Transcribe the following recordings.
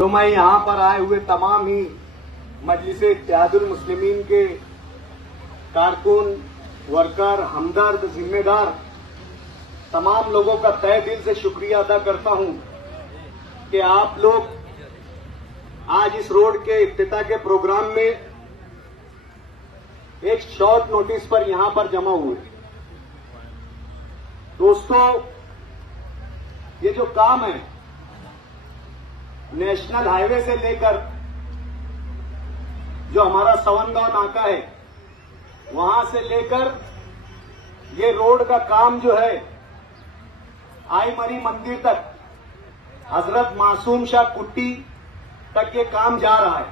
तो मैं यहाँ पर आए हुए तमाम ही मजलिस-ए-इत्तेहादुल मुस्लिमीन के कारकुन, वर्कर, हमदर्द, जिम्मेदार तमाम लोगों का तहे दिल से शुक्रिया अदा करता हूँ कि आप लोग आज इस रोड के इफ्तिताह के प्रोग्राम में एक शॉर्ट नोटिस पर यहां पर जमा हुए। दोस्तों, ये जो काम है नेशनल हाईवे से लेकर जो हमारा सवनगांव नाका है वहां से लेकर ये रोड का काम जो है आई मरी मंदिर तक, हजरत मासूम शाह कुट्टी तक ये काम जा रहा है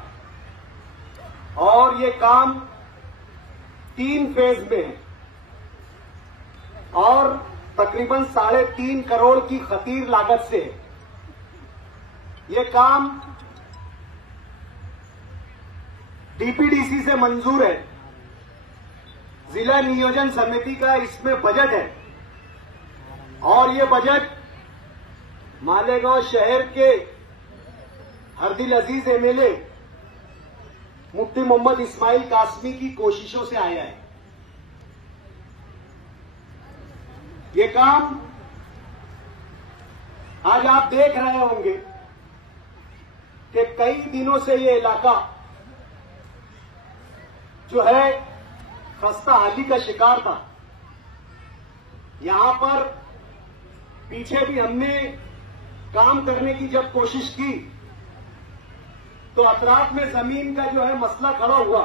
और ये काम 3 फेज में है और तकरीबन 3.5 करोड़ की खतीर लागत से है। ये काम डीपीडीसी से मंजूर है, जिला नियोजन समिति का इसमें बजट है और ये बजट मालेगांव शहर के हरदिल अजीज एमएलए मुफ्ती मोहम्मद इस्माइल कासमी की कोशिशों से आया है। ये काम आज आप देख रहे होंगे कि कई दिनों से ये इलाका जो है खस्ता हाली का शिकार था। यहां पर पीछे भी हमने काम करने की जब कोशिश की तो अतराफ में जमीन का जो है मसला खड़ा हुआ।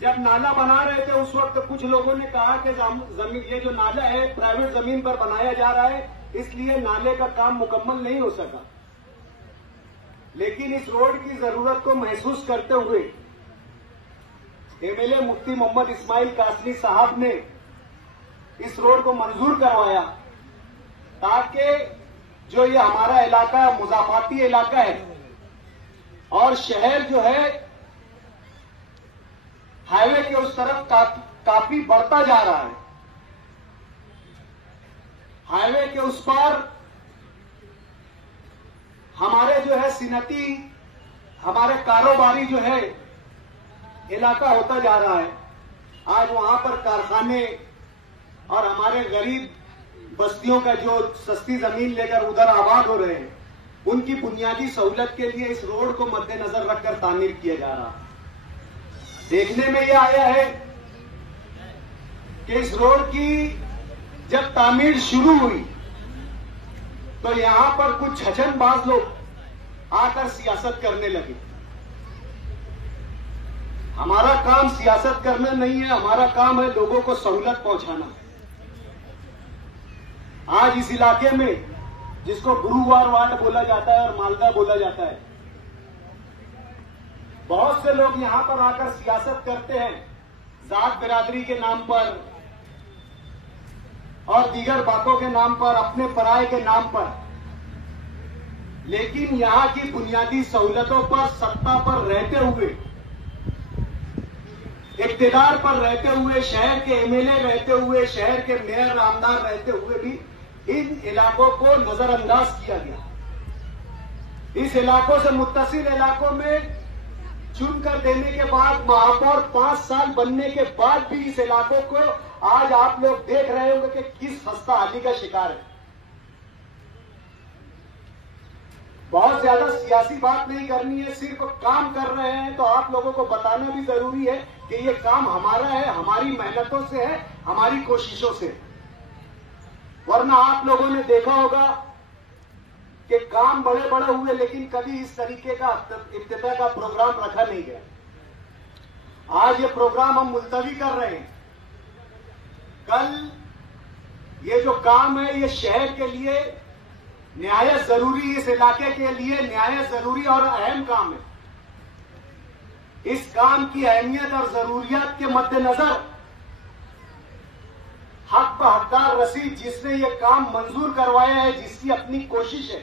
जब नाला बना रहे थे उस वक्त कुछ लोगों ने कहा कि जमीन, ये जो नाला है प्राइवेट जमीन पर बनाया जा रहा है, इसलिए नाले का काम मुकम्मल नहीं हो सका। लेकिन इस रोड की जरूरत को महसूस करते हुए एमएलए मुफ्ती मोहम्मद इस्माइल कासमी साहब ने इस रोड को मंजूर करवाया ताकि जो ये हमारा इलाका मुजाफाती इलाका है और शहर जो है हाईवे के उस तरफ काफी बढ़ता जा रहा है। हाईवे के उस पार हमारे जो है सिनती, हमारे कारोबारी जो है इलाका होता जा रहा है। आज वहां पर कारखाने और हमारे गरीब बस्तियों का जो सस्ती जमीन लेकर उधर आबाद हो रहे हैं, उनकी बुनियादी सहूलत के लिए इस रोड को मद्देनजर रखकर तामीर किया जा रहा है। देखने में यह आया है कि इस रोड की जब तामीर शुरू हुई तो यहां पर कुछ छछनबाज लोग आकर सियासत करने लगे। हमारा काम सियासत करना नहीं है, हमारा काम है लोगों को सहूलत पहुंचाना। आज इस इलाके में जिसको गुरुवार वार्ड बोला जाता है और मालदा बोला जाता है, बहुत से लोग यहां पर आकर सियासत करते हैं जात बिरादरी के नाम पर और दीगर बातों के नाम पर, अपने पराये के नाम पर। लेकिन यहां की बुनियादी सहूलतों पर, सत्ता पर रहते हुए, इक्तिदार पर रहते हुए, शहर के एमएलए रहते हुए, शहर के मेयर आमदार रहते हुए भी इन इलाकों को नजरअंदाज किया गया। इस इलाकों से मुत्तसिल इलाकों में चुनकर देने के बाद, महापौर 5 साल बनने के बाद भी इस इलाकों को आज आप लोग देख रहे होंगे कि किस खस्ता हाली का शिकार है। बहुत ज्यादा सियासी बात नहीं करनी है, सिर्फ काम कर रहे हैं तो आप लोगों को बताना भी जरूरी है कि ये काम हमारा है, हमारी मेहनतों से है, हमारी कोशिशों से। वरना आप लोगों ने देखा होगा कि काम बड़े बड़े हुए लेकिन कभी इस तरीके का इफ्तिताह का प्रोग्राम रखा नहीं गया। आज ये प्रोग्राम हम मुलतवी कर रहे हैं। कल ये जो काम है ये शहर के लिए निहायत जरूरी, इस इलाके के लिए निहायत जरूरी और अहम काम है। इस काम की अहमियत और जरूरियात के मद्देनजर हक ब हकदार रसीद जिसने ये काम मंजूर करवाया है, जिसकी अपनी कोशिश है,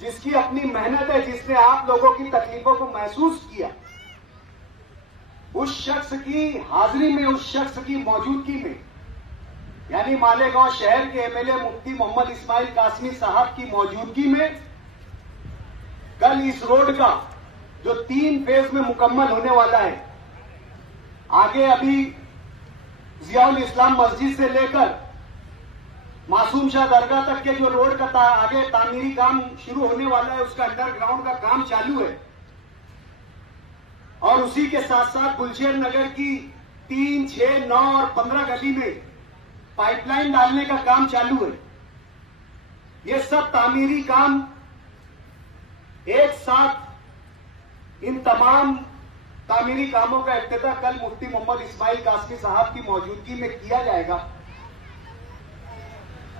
जिसकी अपनी मेहनत है, जिसने आप लोगों की तकलीफों को महसूस किया, उस शख्स की हाजिरी में, उस शख्स की मौजूदगी में, यानी मालेगांव शहर के एमएलए मुफ्ती मोहम्मद इस्माइल कासमी साहब की मौजूदगी में कल इस रोड का जो 3 फेज में मुकम्मल होने वाला है, आगे अभी जियाउल इस्लाम मस्जिद से लेकर मासूम शाह दरगाह तक के जो रोड का आगे तामीरी काम शुरू होने वाला है, उसका अंडरग्राउंड का काम चालू है। और उसी के साथ साथ गुलशेर नगर की 3, 6, 9 और 15 गली में पाइपलाइन डालने का काम चालू है। ये सब तामीरी काम एक साथ, इन तमाम तामीरी कामों का इफ्तिताह कल मुफ्ती मोहम्मद इस्माइल कासमी साहब की मौजूदगी में किया जाएगा।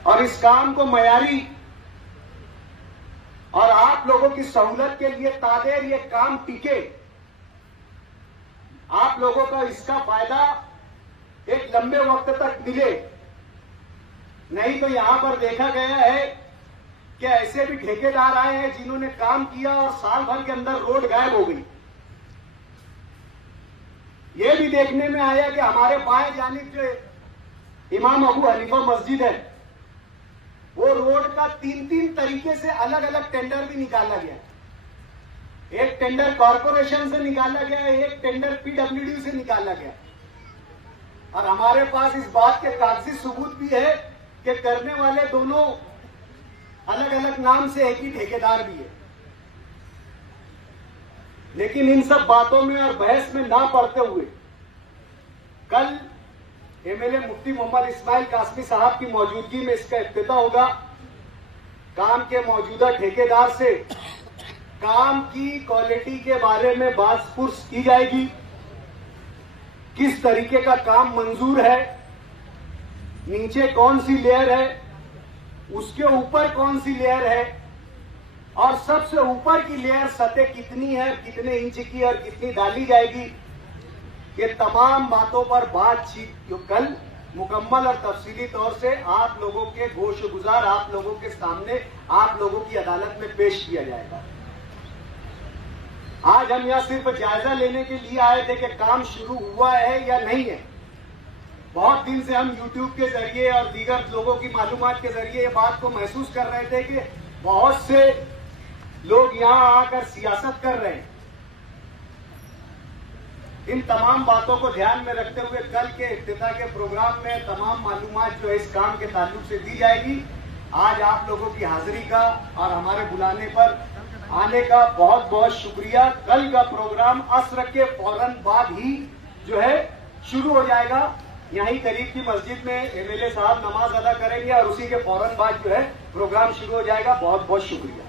और इस काम को मयारी और आप लोगों की सहूलत के लिए तादेर ये काम टिके, आप लोगों का इसका फायदा एक लंबे वक्त तक मिले। नहीं तो यहां पर देखा गया है कि ऐसे भी ठेकेदार आए हैं जिन्होंने काम किया और साल भर के अंदर रोड गायब हो गई। यह भी देखने में आया कि हमारे बाएं जानिब जो इमाम अबू हनीफा मस्जिद है, वो रोड का 3 तरीके से अलग अलग टेंडर भी निकाला गया। एक टेंडर कॉरपोरेशन से निकाला गया, एक टेंडर पीडब्ल्यूडी से निकाला गया। और हमारे पास इस बात के कागजी सबूत भी है कि करने वाले दोनों अलग अलग नाम से एक ही ठेकेदार भी है। लेकिन इन सब बातों में और बहस में ना पड़ते हुए कल एमएलए मुफ्ती मोहम्मद इस्माइल कासमी साहब की मौजूदगी में इसका इफ्तिताह होगा। काम के मौजूदा ठेकेदार से काम की क्वालिटी के बारे में बात पुरस की जाएगी, किस तरीके का काम मंजूर है, नीचे कौन सी लेयर है, उसके ऊपर कौन सी लेयर है, और सबसे ऊपर की लेयर सतह कितनी है, कितने इंच की और कितनी डाली जाएगी। ये तमाम बातों पर बातचीत जो कल मुकम्मल और तफसीली तौर से आप लोगों के गोशगुजार, आप लोगों के सामने, आप लोगों की अदालत में पेश किया जाएगा। आज हम यहां सिर्फ जायजा लेने के लिए आए थे कि काम शुरू हुआ है या नहीं है। बहुत दिन से हम यूट्यूब के जरिए और दीगर लोगों की मालूमात के जरिए ये बात को महसूस कर रहे थे कि बहुत से लोग यहां आकर सियासत कर रहे हैं। इन तमाम बातों को ध्यान में रखते हुए कल के इफ्तिताह के प्रोग्राम में तमाम मालूमात जो है इस काम के ताल्लुक से दी जाएगी। आज आप लोगों की हाजिरी का और हमारे बुलाने पर आने का बहुत बहुत शुक्रिया। कल का प्रोग्राम असर के फौरन बाद ही जो है शुरू हो जाएगा। यहीं करीब की मस्जिद में एमएलए साहब नमाज अदा करेंगे और उसी के फौरन बाद जो है प्रोग्राम शुरू हो जाएगा। बहुत बहुत शुक्रिया।